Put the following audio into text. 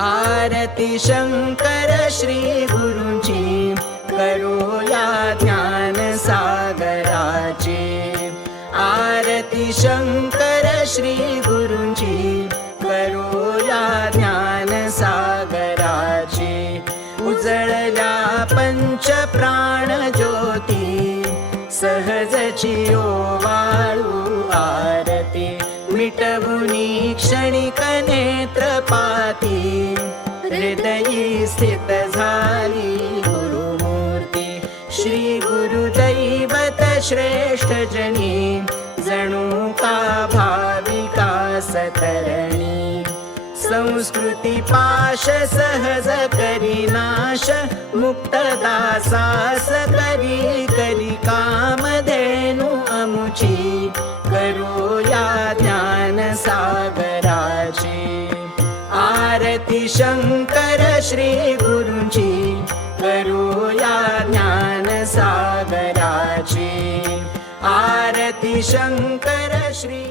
आरती शंकर श्री गुरूंची करूया ज्ञान सागराची। आरती शंकर श्री गुरूंची करूया ज्ञान सागराची। उजळल्या पंच प्राण ज्योती सहजची ओवाळू आरती। मिटवुनी क्षणिक नेत्रपाती हृदयी स्थित झाली गुरुमूर्ती। श्री गुरुदैवत श्रेष्ठ जनी जणू का भाविका सतरणी। संस्कृती पाश सहज करी नाश मुक्त दासास करी करी कामधेनु अमुची। करूया ज्ञान सागराची। आरती शंकर श्री गुरूंची करूया ज्ञान सागराची। आरती शंकर श्री